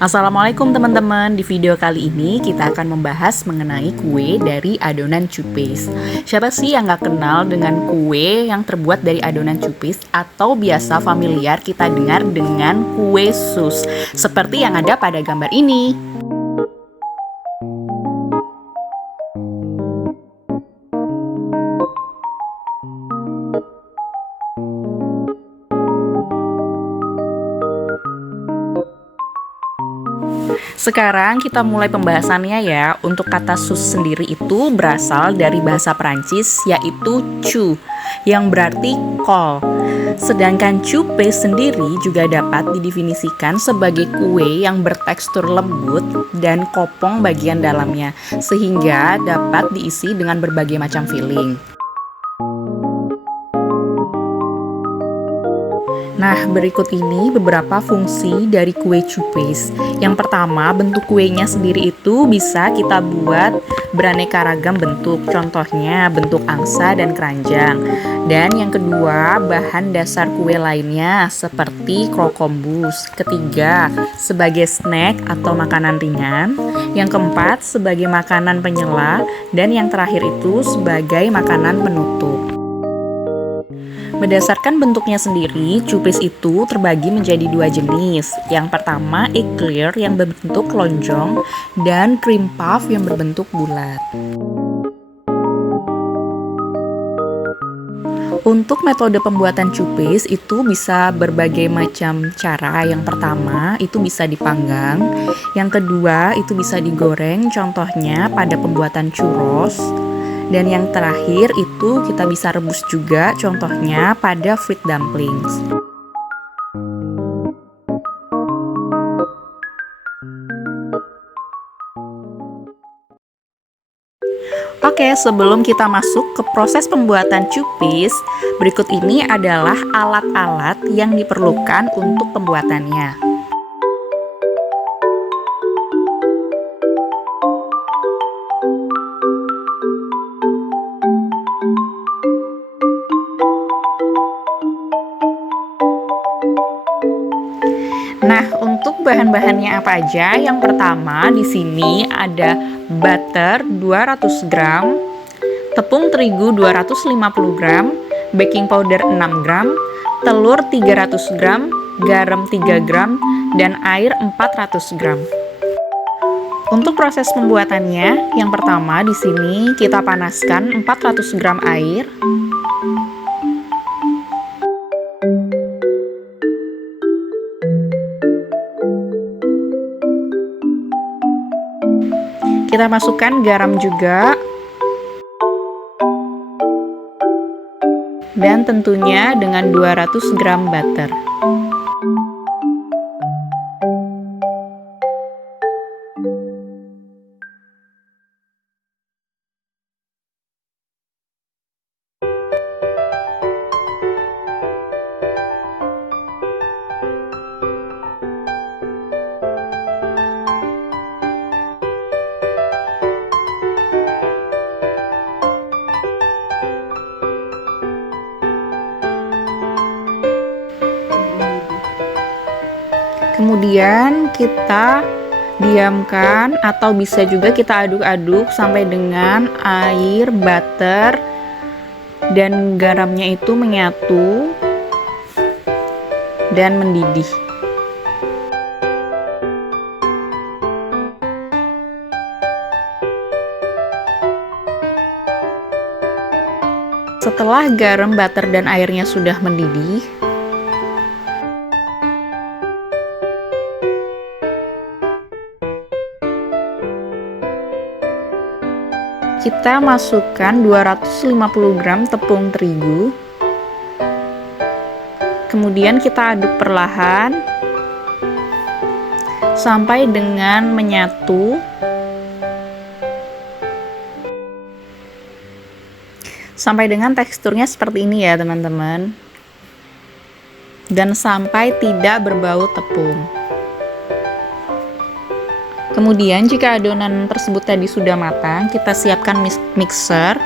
Assalamualaikum teman-teman. Di video kali ini kita akan membahas mengenai kue dari adonan cupis. Siapa sih yang gak kenal dengan kue yang terbuat dari adonan cupis atau biasa familiar kita dengar dengan kue sus, seperti yang ada pada gambar ini. Sekarang kita mulai pembahasannya ya. Untuk kata sus sendiri itu berasal dari bahasa Perancis yaitu choux, yang berarti kol. Sedangkan cupes sendiri juga dapat didefinisikan sebagai kue yang bertekstur lembut dan kopong bagian dalamnya, sehingga dapat diisi dengan berbagai macam filling. Nah, berikut ini beberapa fungsi dari kue cupes. Yang pertama, bentuk kuenya sendiri itu bisa kita buat beraneka ragam bentuk. Contohnya bentuk angsa dan keranjang. Dan yang kedua, bahan dasar kue lainnya seperti krokombus. Ketiga, sebagai snack atau makanan ringan. Yang keempat, sebagai makanan penyela. Dan yang terakhir itu sebagai makanan penutup. Berdasarkan bentuknya sendiri, cupes itu terbagi menjadi dua jenis. Yang pertama, eclair yang berbentuk lonjong dan cream puff yang berbentuk bulat. Untuk metode pembuatan cupes itu bisa berbagai macam cara. Yang pertama, itu bisa dipanggang. Yang kedua, itu bisa digoreng, contohnya pada pembuatan churros. Dan yang terakhir itu kita bisa rebus juga, contohnya pada fruit dumplings. Oke, sebelum kita masuk ke proses pembuatan cupes, berikut ini adalah alat-alat yang diperlukan untuk pembuatannya. Nah, untuk bahan-bahannya apa aja? Yang pertama di sini ada butter 200 gram, tepung terigu 250 gram, baking powder 6 gram, telur 300 gram, garam 3 gram, dan air 400 gram. Untuk proses pembuatannya, yang pertama di sini kita panaskan 400 gram air. Kita masukkan garam juga. Dan tentunya dengan 200 gram butter. Kemudian kita diamkan atau bisa juga kita aduk-aduk sampai dengan air, butter, dan garamnya itu menyatu dan mendidih. Setelah garam, butter, dan airnya sudah mendidih, kita masukkan 250 gram tepung terigu. Kemudian kita aduk perlahan sampai dengan menyatu. Sampai dengan teksturnya seperti ini ya teman-teman. Dan sampai tidak berbau tepung. Kemudian jika adonan tersebut tadi sudah matang, kita siapkan mixer.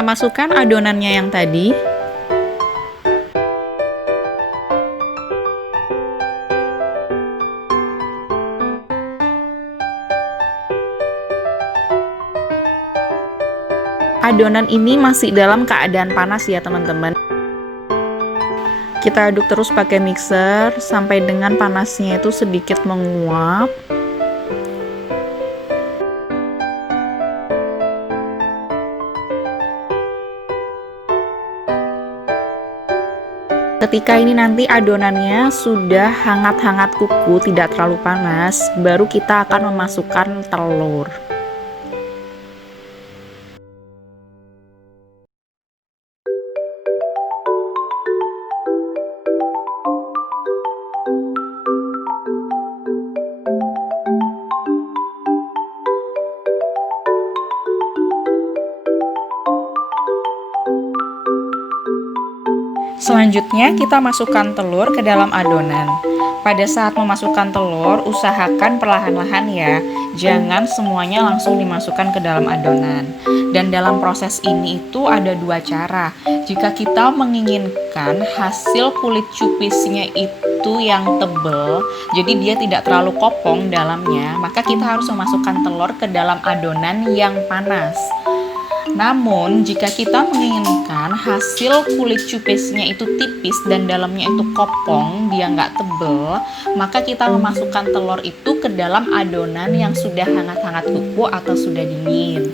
kita masukkan adonannya yang tadi. Adonan ini masih dalam keadaan panas ya teman-teman. Kita aduk terus pakai mixer sampai dengan panasnya itu sedikit menguap. Ketika ini nanti adonannya sudah hangat-hangat kuku, tidak terlalu panas, baru kita akan memasukkan telur. Selanjutnya kita masukkan telur ke dalam adonan. Pada saat memasukkan telur, usahakan perlahan-lahan ya. Jangan semuanya langsung dimasukkan ke dalam adonan. Dan dalam proses ini itu ada dua cara. Jika kita menginginkan hasil kulit cupisnya itu yang tebal, jadi dia tidak terlalu kopong dalamnya, maka kita harus memasukkan telur ke dalam adonan yang panas. Namun, jika kita menginginkan hasil kulit cupisnya itu tipis dan dalamnya itu kopong, dia nggak tebel, maka kita memasukkan telur itu ke dalam adonan yang sudah hangat-hangat kuku atau sudah dingin.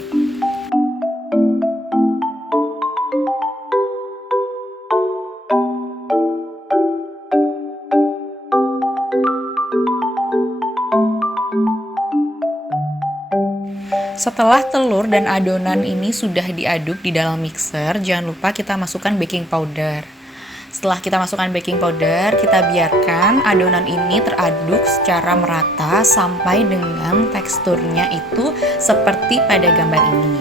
Setelah telur dan adonan ini sudah diaduk di dalam mixer, jangan lupa kita masukkan baking powder. Setelah kita masukkan baking powder, kita biarkan adonan ini teraduk secara merata sampai dengan teksturnya itu seperti pada gambar ini.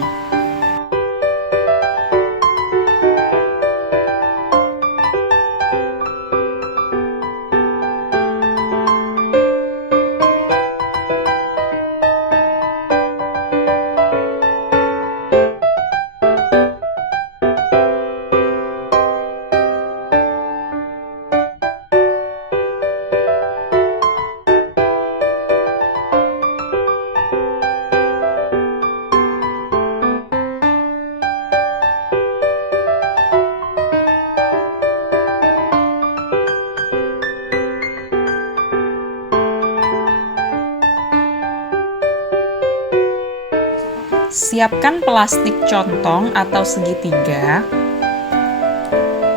Siapkan plastik contong atau segitiga.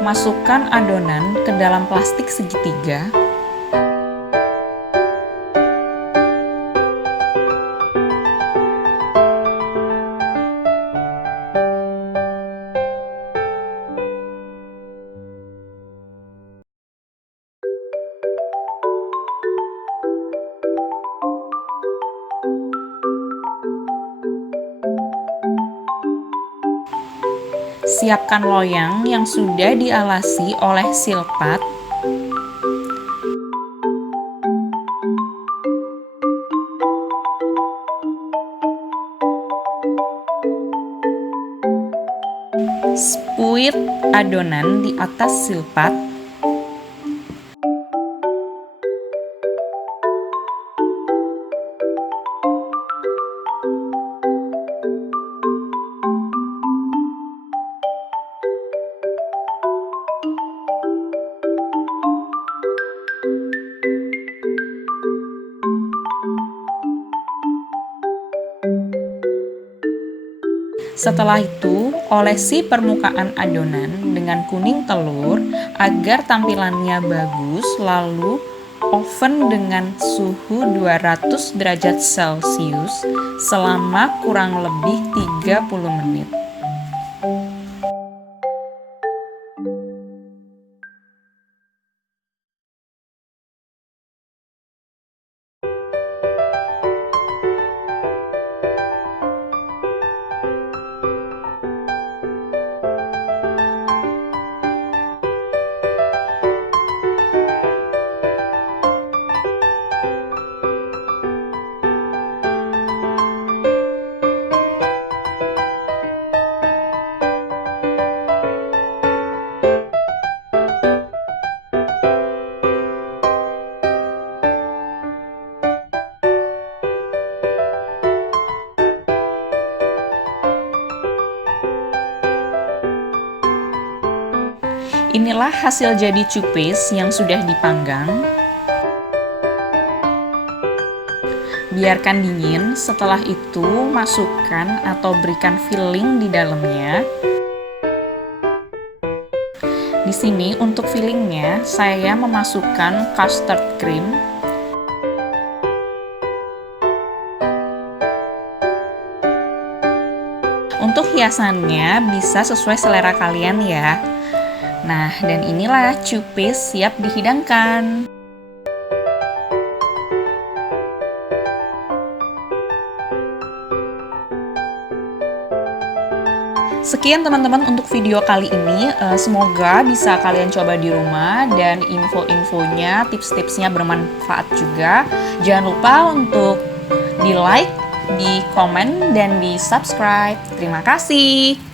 Masukkan adonan ke dalam plastik segitiga. Siapkan loyang yang sudah dialasi oleh silpat. Spuit adonan di atas silpat. Setelah itu, olesi permukaan adonan dengan kuning telur agar tampilannya bagus, lalu oven dengan suhu 200 derajat Celcius selama kurang lebih 30 menit. Inilah hasil jadi cupes yang sudah dipanggang. Biarkan dingin, setelah itu masukkan atau berikan filling di dalamnya. Di sini untuk fillingnya saya memasukkan custard cream. Untuk hiasannya bisa sesuai selera kalian ya. Nah, dan inilah cupes siap dihidangkan. Sekian teman-teman untuk video kali ini, semoga bisa kalian coba di rumah dan info-infonya, tips-tipsnya bermanfaat juga. Jangan lupa untuk di like, di komen, dan di subscribe. Terima kasih.